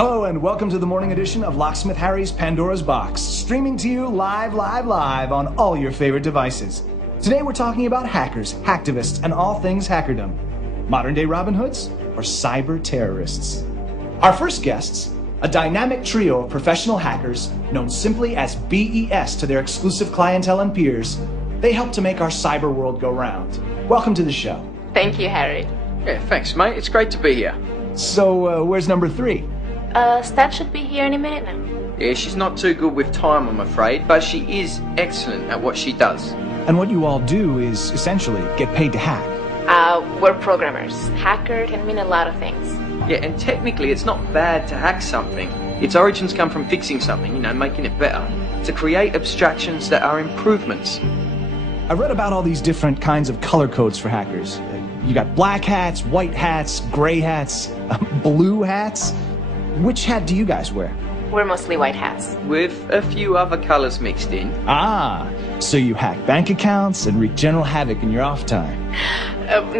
Hello and welcome to the morning edition of Locksmith Harry's Pandora's Box, streaming to you live on all your favorite devices. Today we're talking about hackers, hacktivists, and all things hackerdom. Modern day Robin Hoods or cyber terrorists? Our first guests, a dynamic trio of professional hackers known simply as BES to their exclusive clientele and peers. They help to make our cyber world go round. Welcome to the show. Thank you, Harry. Yeah, thanks, mate. It's great to be here. So, where's number 3? Stat should be here any minute now. Yeah, she's not too good with time, I'm afraid, but she is excellent at what she does. And what you all do is, essentially, get paid to hack. We're programmers. Hacker can mean a lot of things. Yeah, and technically it's not bad to hack something. Its origins come from fixing something, making it better. To create abstractions that are improvements. I read about all these different kinds of color codes for hackers. You got black hats, white hats, gray hats, blue hats. Which hat do you guys wear? We're mostly white hats. With a few other colors mixed in. Ah, so you hack bank accounts and wreak general havoc in your off time.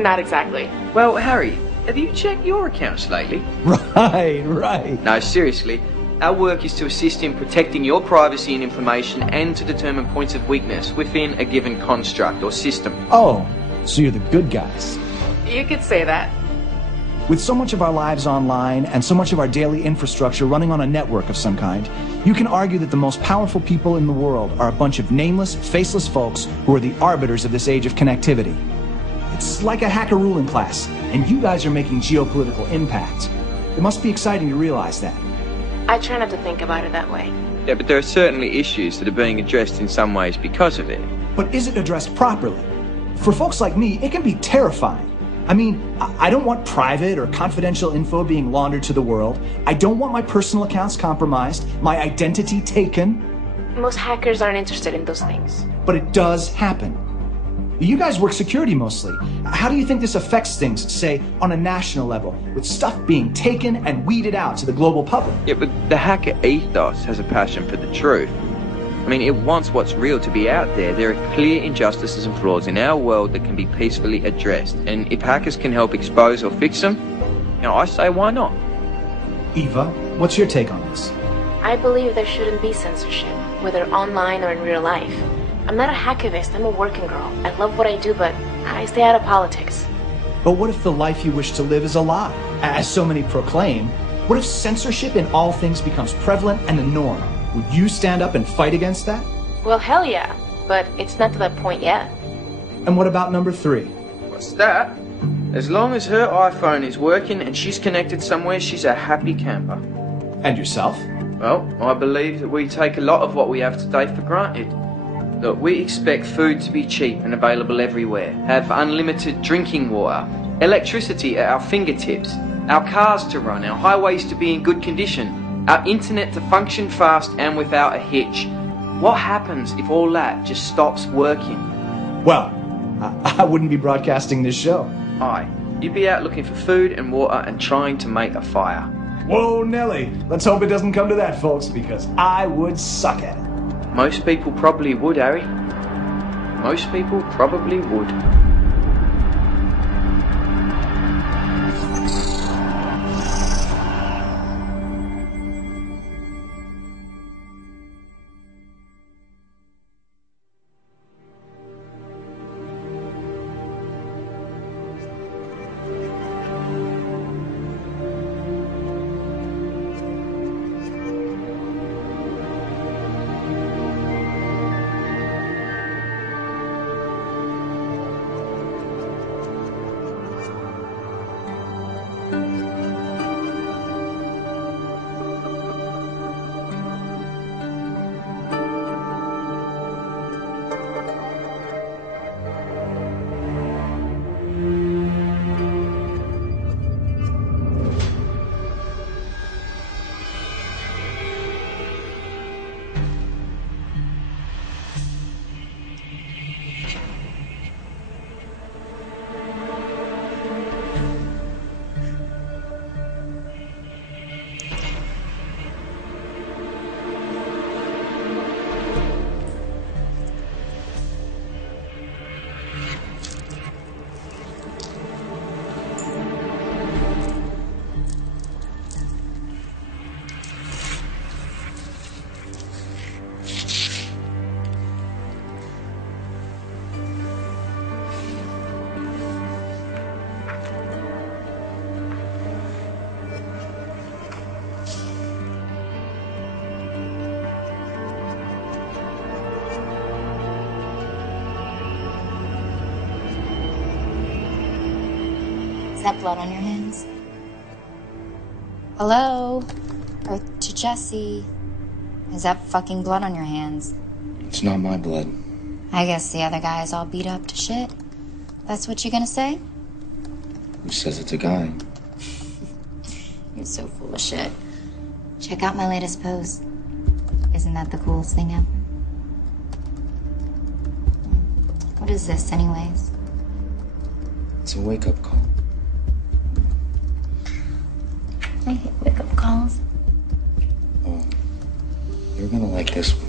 Not exactly. Well, Harry, have you checked your accounts lately? Right. No, seriously. Our work is to assist in protecting your privacy and information and to determine points of weakness within a given construct or system. Oh, so you're the good guys. You could say that. With so much of our lives online and so much of our daily infrastructure running on a network of some kind, you can argue that the most powerful people in the world are a bunch of nameless, faceless folks who are the arbiters of this age of connectivity. It's like a hacker ruling class, and you guys are making geopolitical impact. It must be exciting to realize that. I try not to think about it that way. Yeah, but there are certainly issues that are being addressed in some ways because of it. But is it addressed properly? For folks like me, it can be terrifying. I mean, I don't want private or confidential info being laundered to the world. I don't want my personal accounts compromised, my identity taken. Most hackers aren't interested in those things. But it does happen. You guys work security mostly. How do you think this affects things, say, on a national level, with stuff being taken and weeded out to the global public? Yeah, but the hacker ethos has a passion for the truth. I mean, it wants what's real to be out there. There are clear injustices and flaws in our world that can be peacefully addressed. And if hackers can help expose or fix them, I say why not? Eva, what's your take on this? I believe there shouldn't be censorship, whether online or in real life. I'm not a hacktivist, I'm a working girl. I love what I do, but I stay out of politics. But what if the life you wish to live is a lie, as so many proclaim? What if censorship in all things becomes prevalent and the norm? Would you stand up and fight against that? Well, hell yeah, but it's not to that point yet. And what about number 3? What's that? As long as her iPhone is working and she's connected somewhere, she's a happy camper. And yourself? Well, I believe that we take a lot of what we have today for granted. Look, we expect food to be cheap and available everywhere, have unlimited drinking water, electricity at our fingertips, our cars to run, our highways to be in good condition, our internet to function fast and without a hitch. What happens if all that just stops working? Well, I wouldn't be broadcasting this show. You'd be out looking for food and water and trying to make a fire. Whoa, Nelly. Let's hope it doesn't come to that, folks, because I would suck at it. Most people probably would, Harry. Most people probably would. Is that blood on your hands? Hello? Or to Jesse? Is that fucking blood on your hands? It's not my blood. I guess the other guy is all beat up to shit. That's what you're gonna say? Who says it's a guy? You're so full of shit. Check out my latest post. Isn't that the coolest thing ever? What is this, anyways? It's a wake-up call. I hate wake-up calls. Oh, you're gonna like this one.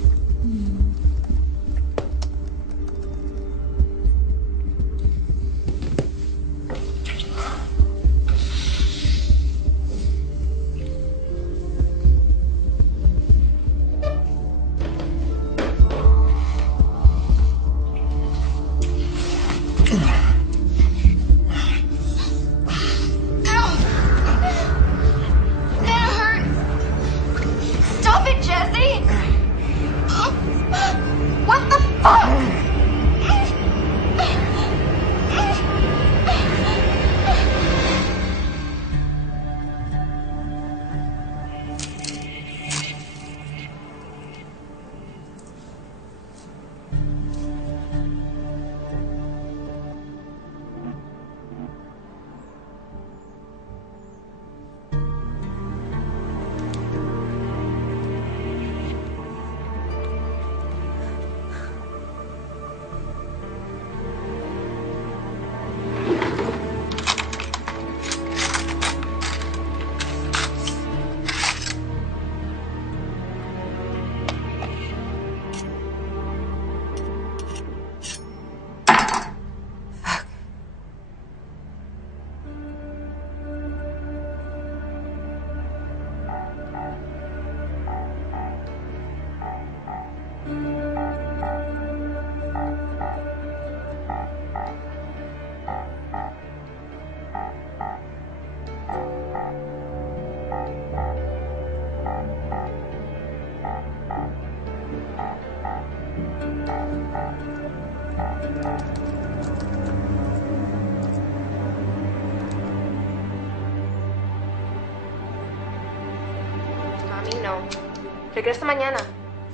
Regresa mañana.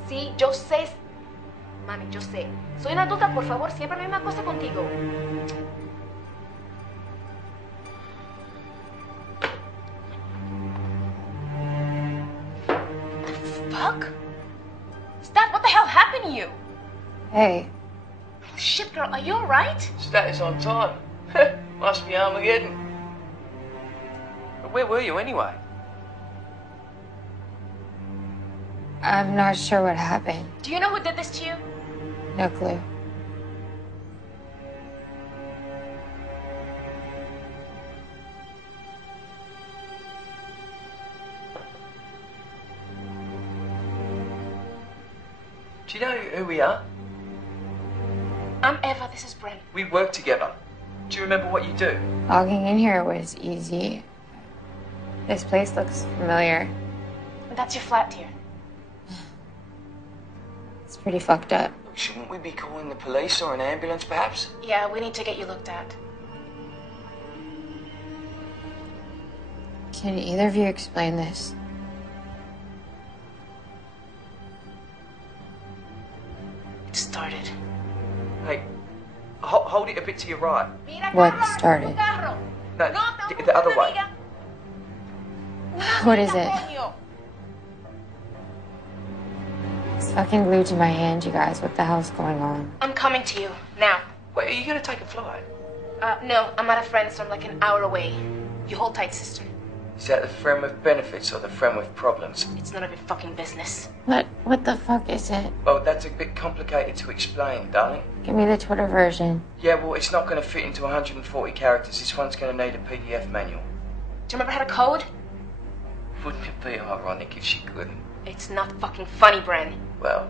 Sí, yo sé. Mami, yo sé. Soy una adulta, por favor, siempre la misma cosa contigo. Fuck? Stat, what the hell happened to you? Hey. Oh, shit, girl, are you alright? Stat is on time. Must be Armageddon. But where were you anyway? I'm not sure what happened. Do you know who did this to you? No clue. Do you know who we are? I'm Eva, this is Brent. We work together. Do you remember what you do? Logging in here was easy. This place looks familiar. That's your flat, dear. It's pretty fucked up. Shouldn't we be calling the police or an ambulance, perhaps? Yeah, we need to get you looked at. Can either of you explain this? It started. Hey, hold it a bit to your right. What started? No, the other way. What is it? It's fucking glued to my hand, you guys. What the hell's going on? I'm coming to you, now. Wait, are you gonna take a flight? No, I'm at a friend's, so I'm like an hour away. You hold tight, sister. Is that the friend with benefits or the friend with problems? It's none of your fucking business. What the fuck is it? Well, that's a bit complicated to explain, darling. Give me the Twitter version. Yeah, well, it's not gonna fit into 140 characters. This one's gonna need a PDF manual. Do you remember how to code? Wouldn't it be ironic if she couldn't? It's not fucking funny, Bren. Well,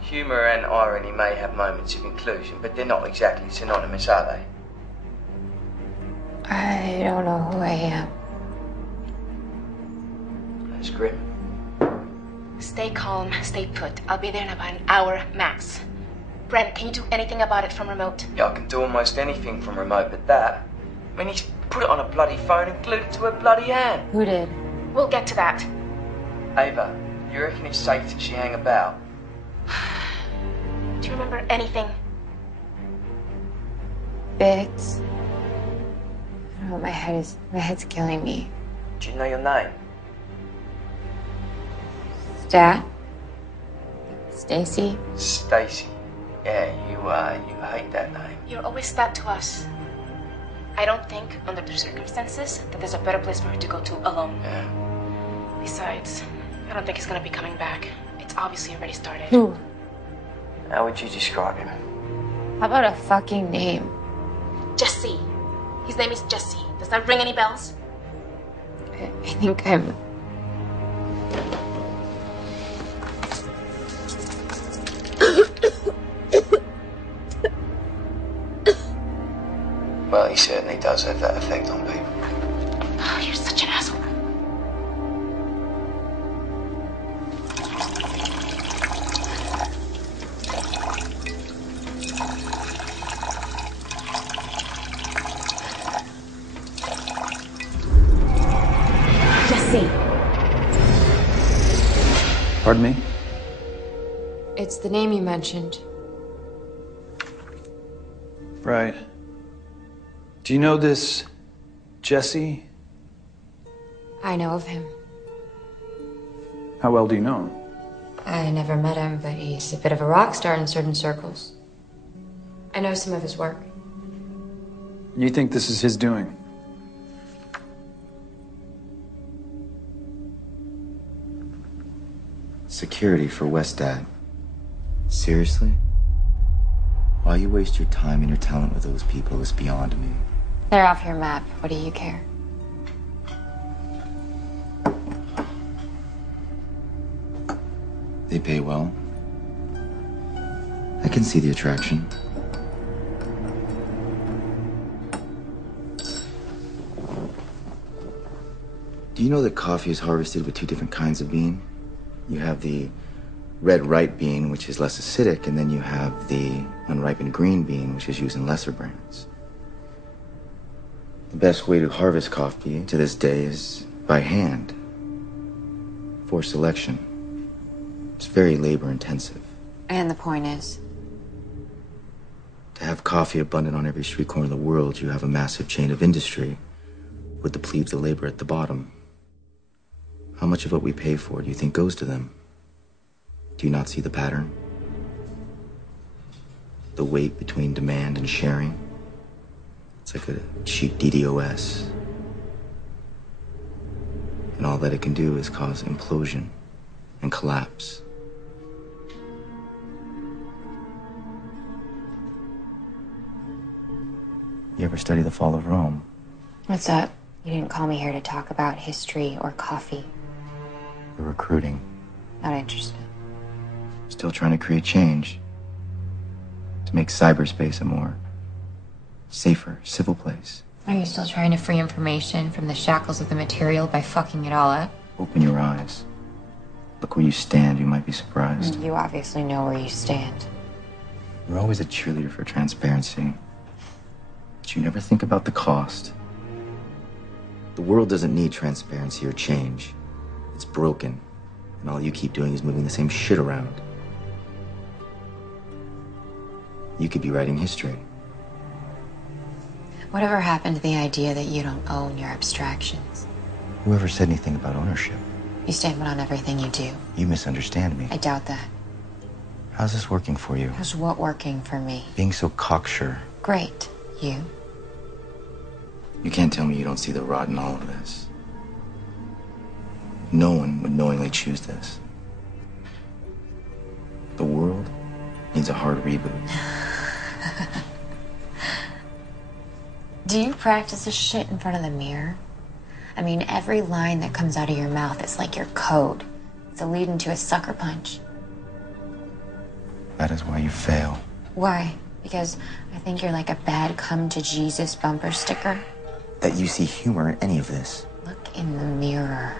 humour and irony may have moments of inclusion, but they're not exactly synonymous, are they? I don't know who I am. That's grim. Stay calm, stay put. I'll be there in about an hour max. Bren, can you do anything about it from remote? Yeah, I can do almost anything from remote, but that... I mean, Put it on a bloody phone and glued it to her bloody hand. Who did? We'll get to that. Ava, you reckon it's safe that she hang about? Do you remember anything? Bits. I don't know, my head's killing me. Do you know your name? Stat? Stacy? Stacy. Yeah, you hate that name. You're always that to us. I don't think, under the circumstances, that there's a better place for her to go to alone. Yeah. Besides, I don't think he's gonna be coming back. It's obviously already started. Who? How would you describe him? How about a fucking name? Jesse. His name is Jesse. Does that ring any bells? I think I'm... Well, he certainly does have that effect on people. Oh, you're such an asshole. Jesse. Pardon me? It's the name you mentioned. Right. Do you know this Jesse? I know of him. How well do you know him? I never met him, but he's a bit of a rock star in certain circles. I know some of his work. You think this is his doing? Security for Westad. Seriously? Why you waste your time and your talent with those people is beyond me. They're off your map. What do you care? They pay well. I can see the attraction. Do you know that coffee is harvested with two different kinds of bean? You have the red ripe bean, which is less acidic, and then you have the unripened green bean, which is used in lesser brands. The best way to harvest coffee to this day is by hand, for selection. It's very labor intensive. And the point is? To have coffee abundant on every street corner of the world, you have a massive chain of industry with the plebes of labor at the bottom. How much of what we pay for do you think goes to them? Do you not see the pattern? The weight between demand and sharing? It's like a cheap DDoS. And all that it can do is cause implosion and collapse. You ever study the fall of Rome? What's up? You didn't call me here to talk about history or coffee. We're recruiting. Not interested. Still trying to create change. To make cyberspace a more safer, civil place. Are you still trying to free information from the shackles of the material by fucking it all up? Open your eyes. Look where you stand, you might be surprised. You obviously know where you stand. You're always a cheerleader for transparency. But you never think about the cost. The world doesn't need transparency or change. It's broken, and all you keep doing is moving the same shit around. You could be writing history. Whatever happened to the idea that you don't own your abstractions? Whoever said anything about ownership? You stand on everything you do. You misunderstand me. I doubt that. How's this working for you? How's what working for me? Being so cocksure. Great. You? You can't tell me you don't see the rot in all of this. No one would knowingly choose this. The world needs a hard reboot. Do you practice this shit in front of the mirror? I mean, every line that comes out of your mouth is like your code. It's a lead into a sucker punch. That is why you fail. Why? Because I think you're like a bad come to Jesus bumper sticker? That you see humor in any of this. Look in the mirror.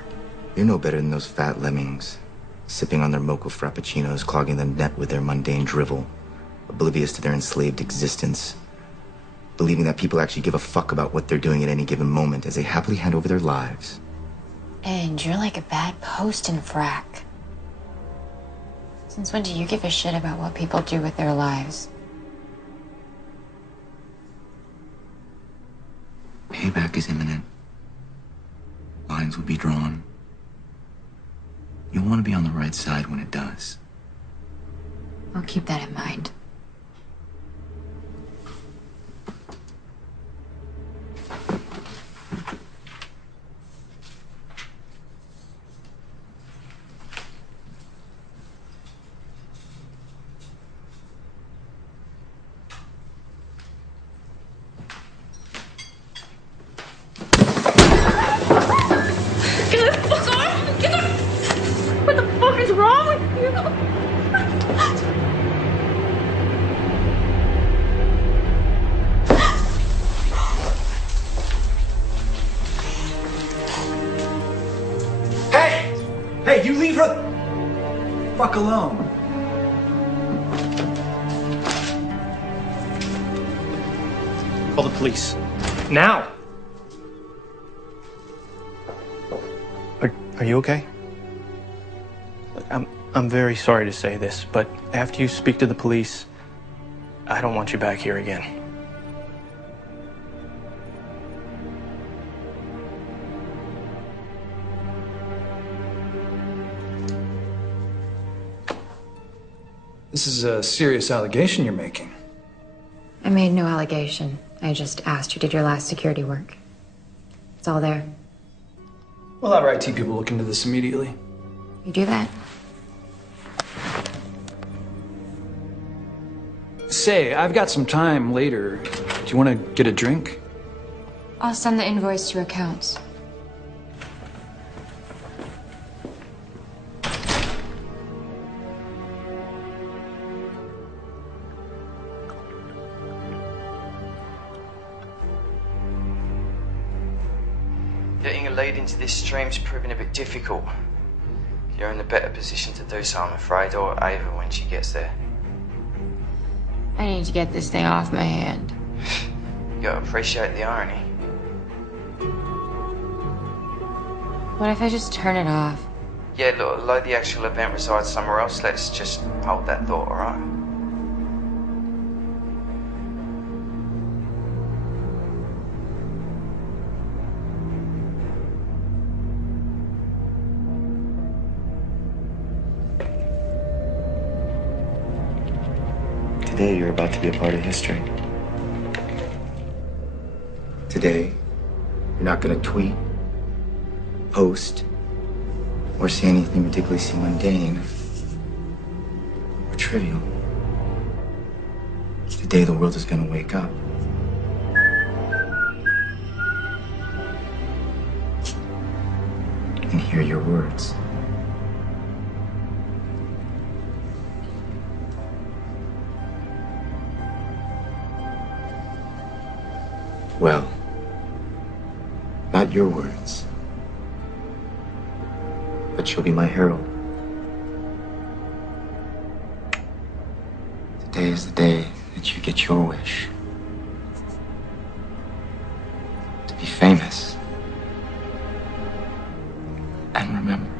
You're no better than those fat lemmings, sipping on their mocha frappuccinos, clogging the net with their mundane drivel, oblivious to their enslaved existence. believing that people actually give a fuck about what they're doing at any given moment as they happily hand over their lives. And you're like a bad post in frack. Since when do you give a shit about what people do with their lives? Payback is imminent. Lines will be drawn. You'll want to be on the right side when it does. I'll keep that in mind. Hey, you leave her fuck alone. Call the police. Now! Are you okay? Look, I'm very sorry to say this, but after you speak to the police, I don't want you back here again. This is a serious allegation you're making. I made no allegation. I just asked who did your last security work. It's all there. We'll have our IT people look into this immediately. You do that? Say, I've got some time later. Do you want to get a drink? I'll send the invoice to accounts. Getting a lead into this stream's proving a bit difficult. You're in a better position to do so, I'm afraid, or Ava when she gets there. I need to get this thing off my hand. You gotta appreciate the irony. What if I just turn it off? Yeah, look, although the actual event resides somewhere else, let's just hold that thought, alright? Today, you're about to be a part of history. Today, you're not gonna tweet, post, or say anything ridiculously mundane or trivial. Today, the world is gonna wake up. And hear your words. Well, not your words, but you'll be my herald. Today is the day that you get your wish. To be famous and remembered.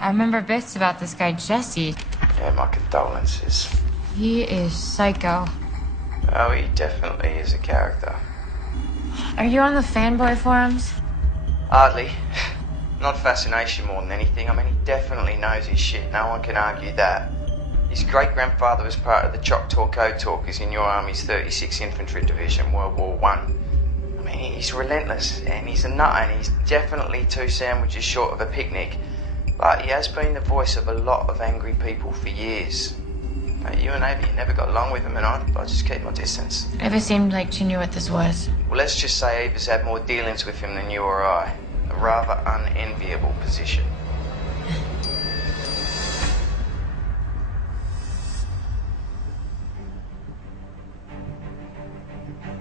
I remember bits about this guy, Jesse. Yeah, my condolences. He is psycho. Oh, he definitely is a character. Are you on the fanboy forums? Hardly. Not fascination more than anything. I mean, he definitely knows his shit. No one can argue that. His great-grandfather was part of the Choctaw Code Talkers in your Army's 36th Infantry Division, World War I. I mean, he's relentless, and he's a nut, and he's definitely 2 sandwiches short of a picnic. But he has been the voice of a lot of angry people for years. You and Ava, you never got along with him, and I just keep my distance. Ava seemed like she knew what this was. Well, let's just say Ava's had more dealings with him than you or I. A rather unenviable position.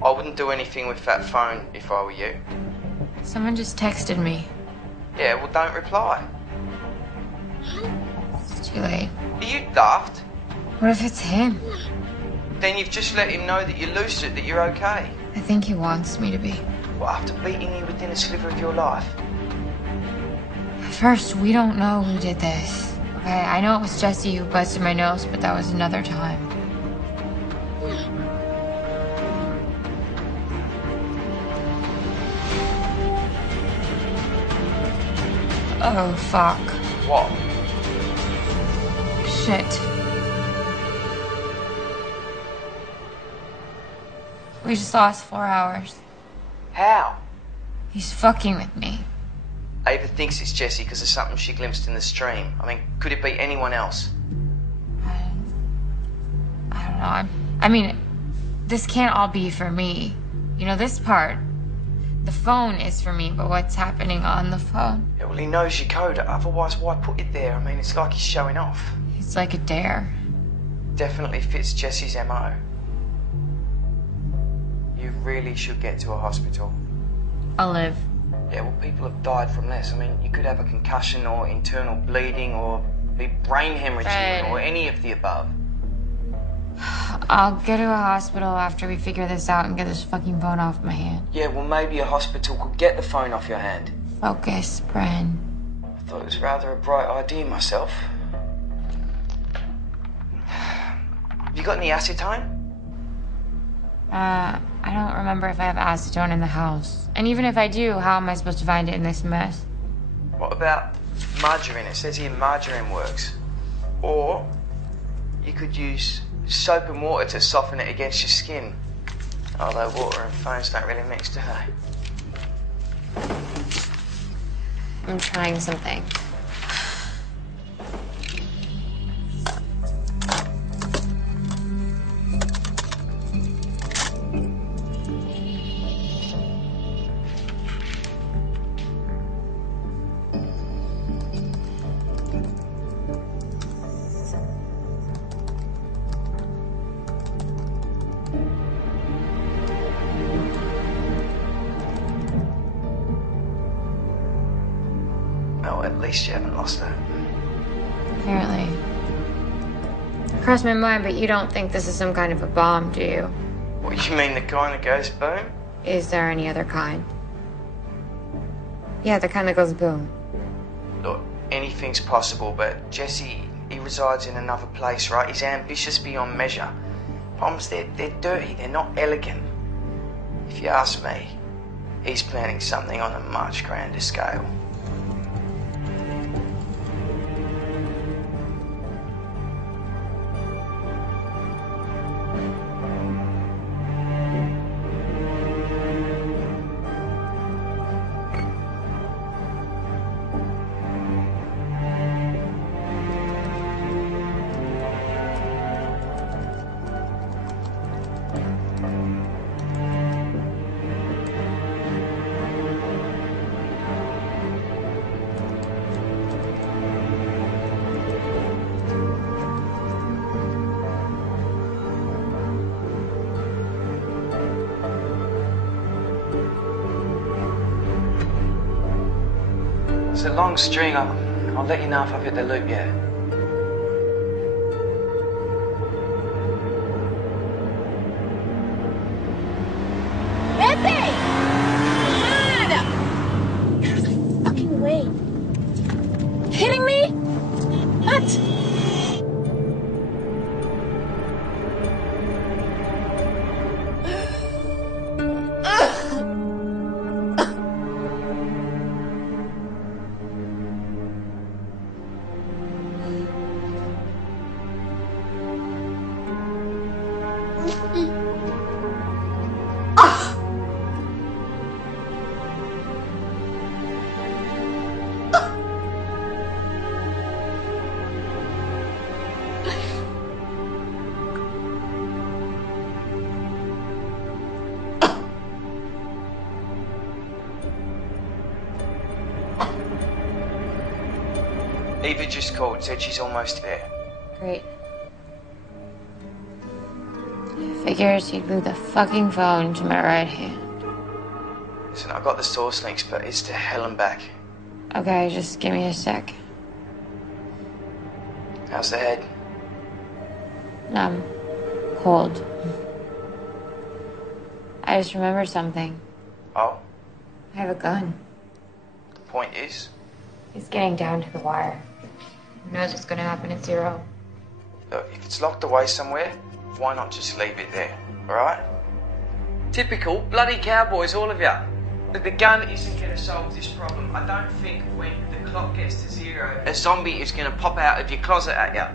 I wouldn't do anything with that phone if I were you. Someone just texted me. Yeah, well, don't reply. It's too late. Are you daft? What if it's him? Then you've just let him know that you're lucid, that you're okay. I think he wants me to be. Well, after beating you within a sliver of your life. First, we don't know who did this. Okay, I know it was Jesse who busted my nose, but that was another time. Oh, fuck. What? Shit. We just lost 4 hours. How? He's fucking with me. Ava thinks it's Jessie because of something she glimpsed in the stream. I mean, could it be anyone else? I don't know. I mean, this can't all be for me. You know, this part, the phone is for me, but what's happening on the phone? Yeah, well, he knows your code. Otherwise, why put it there? I mean, it's like he's showing off. It's like a dare. Definitely fits Jessie's MO. You really should get to a hospital. I'll live. Yeah, well, people have died from this. I mean, you could have a concussion or internal bleeding or be brain hemorrhaging or any of the above. I'll go to a hospital after we figure this out and get this fucking phone off my hand. Yeah, well, maybe a hospital could get the phone off your hand. Focus, Bren. I thought it was rather a bright idea myself. Have you got any acetone? I don't remember if I have acetone in the house. And even if I do, how am I supposed to find it in this mess? What about margarine? It says here margarine works. Or you could use soap and water to soften it against your skin. Although water and phones don't really mix, do they? I'm trying something. Well, at least you haven't lost her. Apparently. Crossed my mind, but you don't think this is some kind of a bomb, do you? What, you mean the kind that goes boom? Is there any other kind? Yeah, the kind that goes boom. Look, anything's possible, but Jesse, he resides in another place, right? He's ambitious beyond measure. Bombs, they're dirty, they're not elegant. If you ask me, he's planning something on a much grander scale. It's a long string. I'll let you know if I've hit the loop yet. Fucking way. Kidding me? What? Eva just called, said she's almost there. Great. Figured she'd glue the fucking phone to my right hand. Listen, I got the source links, but it's to hell and back. Okay, just give me a sec. How's the head? Numb. Cold. I just remembered something. Oh? I have a gun. The point is? He's getting down to the wire. Who knows what's gonna happen at 0? Look, if it's locked away somewhere, why not just leave it there, alright? Typical bloody cowboys, all of you. The gun isn't gonna solve this problem. I don't think when the clock gets to 0, a zombie is gonna pop out of your closet at you.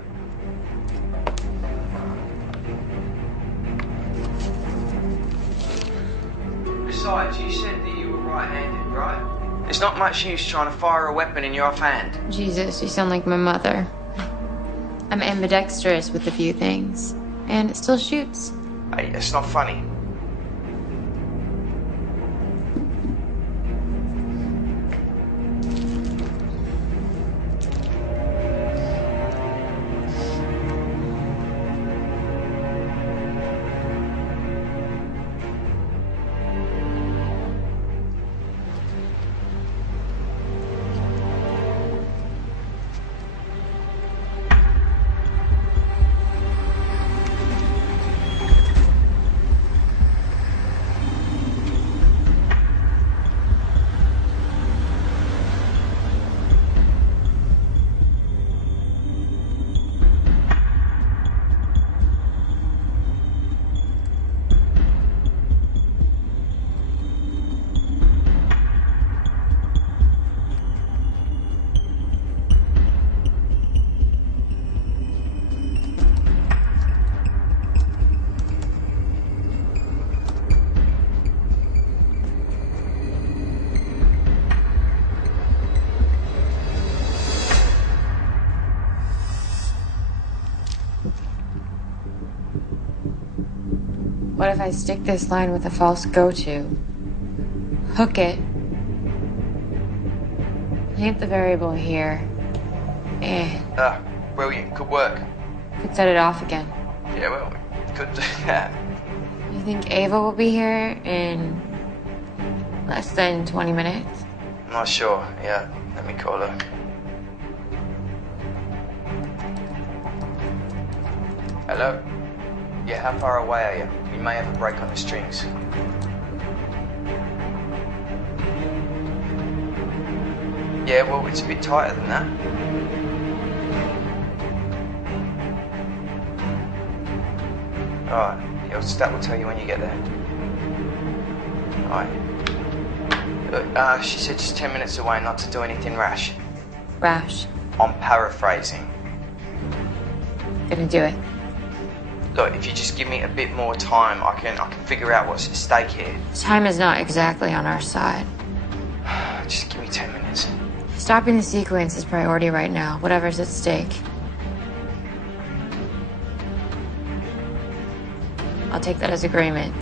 Besides, you said that you were right-handed, right? There's not much use trying to fire a weapon in your offhand. Jesus, you sound like my mother. I'm ambidextrous with a few things. And it still shoots. Hey, it's not funny. What if I stick this line with a false go-to? Hook it. Plant the variable here. Ah, brilliant. Could work. Could set it off again. Yeah, well, we could do that. You think Ava will be here in less than 20 minutes? I'm not sure. Yeah, let me call her. Hello? Yeah, how far away are you? We may have a break on the strings. Yeah, well, it's a bit tighter than that. Alright, your stat will tell you when you get there. Alright. Look, she said she's 10 minutes away, not to do anything rash. Rash. I'm paraphrasing. Gonna do it. Look, if you just give me a bit more time, I can figure out what's at stake here. Time is not exactly on our side. Just give me 10 minutes. Stopping the sequence is priority right now, whatever's at stake. I'll take that as agreement.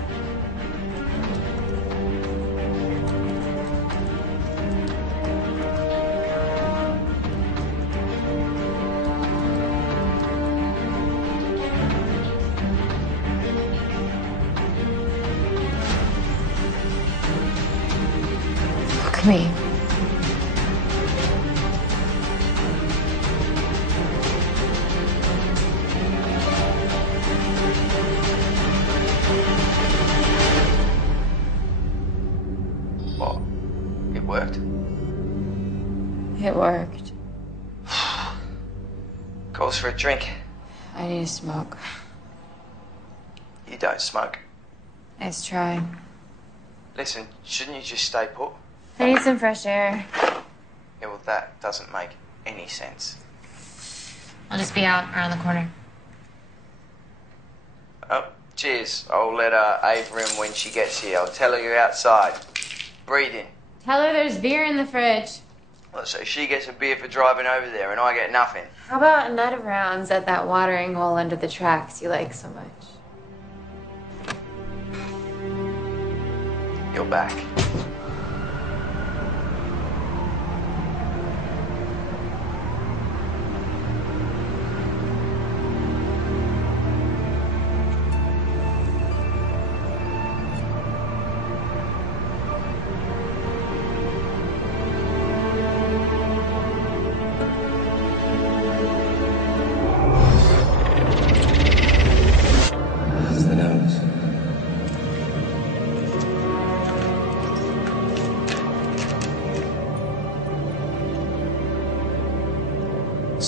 Look at me. What? It worked? It worked. Calls for a drink. I need a smoke. You don't smoke. Nice try. Listen, shouldn't you just stay put? I need some fresh air. Yeah, well, that doesn't make any sense. I'll just be out around the corner. Oh, cheers. I'll let Ava in when she gets here. I'll tell her you're outside. Breathing. Tell her there's beer in the fridge. Well, so she gets a beer for driving over there and I get nothing. How about a night of rounds at that watering hole under the tracks you like so much? You're back.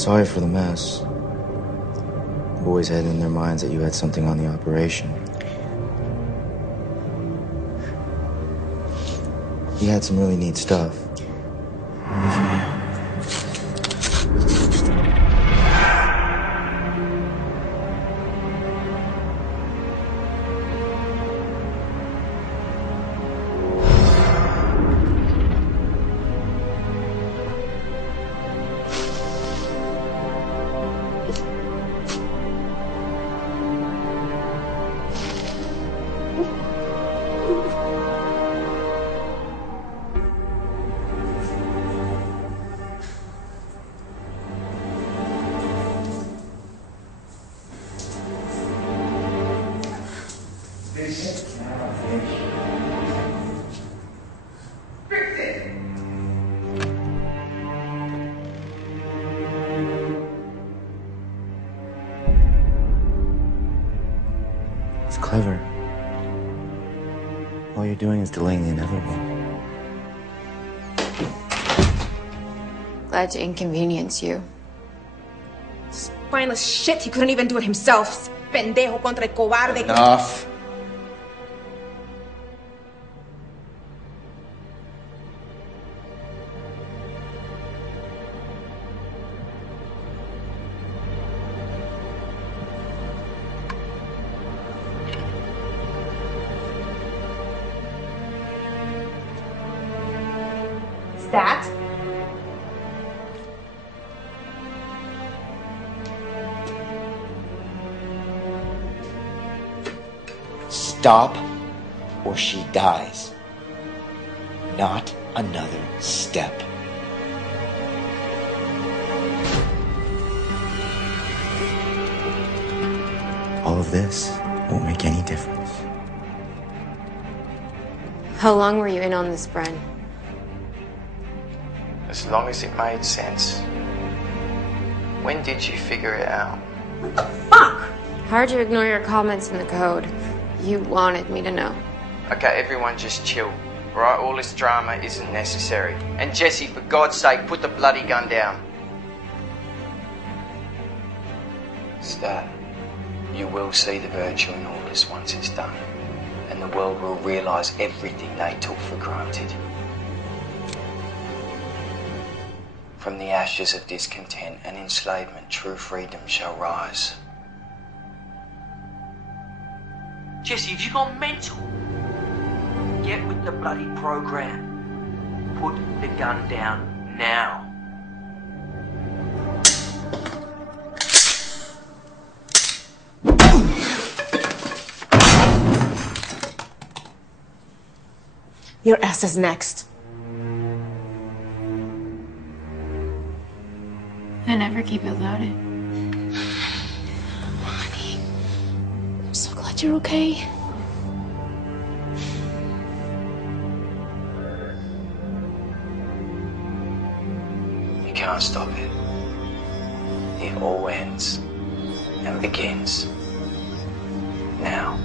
sorry for the mess. The boys had in their minds that you had something on the operation. You had some really neat stuff. It's clever. All you're doing is delaying the inevitable. Glad to inconvenience you. Spineless shit, he couldn't even do it himself. Pendejo contra el cobarde. Enough. That? Stop or she dies. Not another step. All of this won't make any difference. How long were you in on this, Bren? As long as it made sense. When did you figure it out? Hard to ignore your comments in the code. You wanted me to know. Okay, everyone just chill. Right, all this drama isn't necessary. And Jesse, for God's sake, put the bloody gun down. Stat, you will see the virtue in all this once it's done. And the world will realise everything they took for granted. From the ashes of discontent and enslavement, true freedom shall rise. Jesse, have you gone mental? Get with the bloody program. Put the gun down now. Your ass is next. I never keep it loaded. Honey, I'm so glad you're okay. You can't stop it. It all ends and begins now.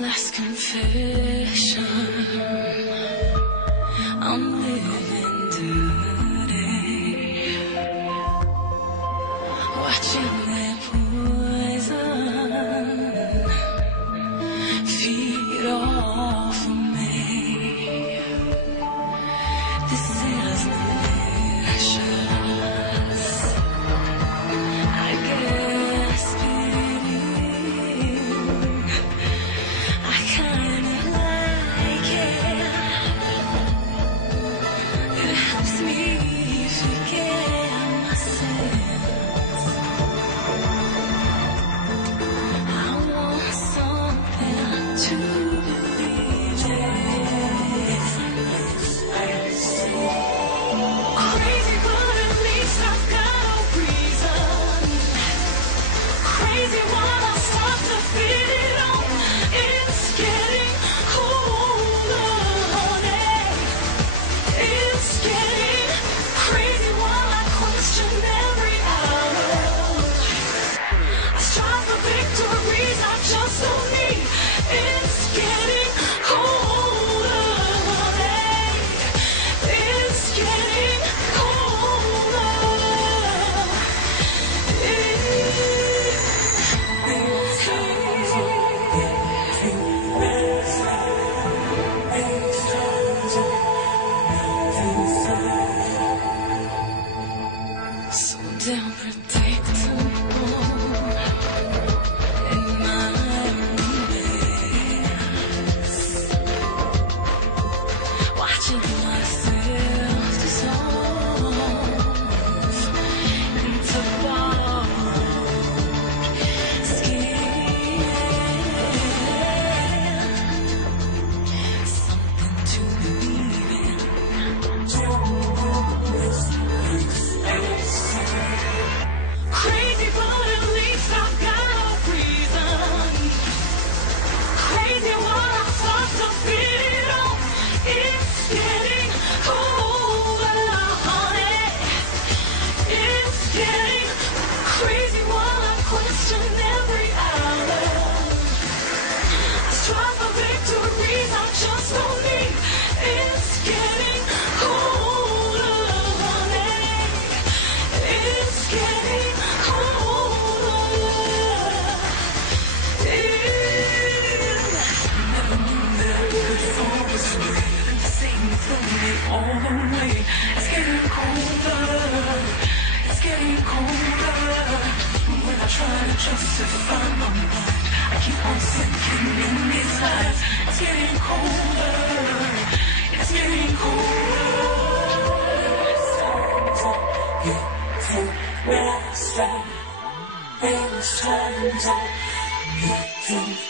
Last confession, I'm living dirty, watching their poison feed off of me. This is delicious, I guess being I kinda like it. all the way. It's getting colder. It's getting colder. When I try to justify my mind, I keep on sinking in these lies. It's getting colder. It's getting colder. It's time to get to rest. It's time to get to